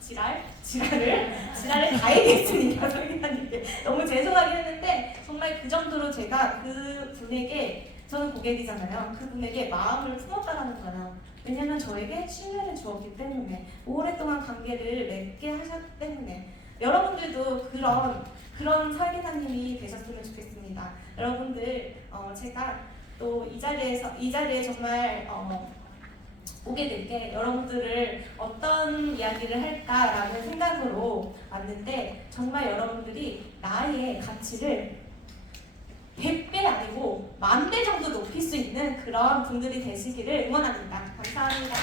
지랄을 다 얘기했으니까 설계사님께 너무 죄송하긴 했는데 정말 그 정도로 제가 그 분에게 저는 고객이잖아요. 그분에게 마음을 품었다라는 거예요. 왜냐면 저에게 신뢰를 주었기 때문에 오랫동안 관계를 맺게 하셨기 때문에 여러분들도 그런 설계사님이 되셨으면 좋겠습니다. 여러분들 제가 또 이 자리에 정말 오게 될 게 여러분들을 어떤 이야기를 할까라는 생각으로 왔는데 정말 여러분들이 나의 가치를 100배 아니고 10,000배 정도 높일 수 있는 그런 분들이 되시기를 응원합니다. 감사합니다.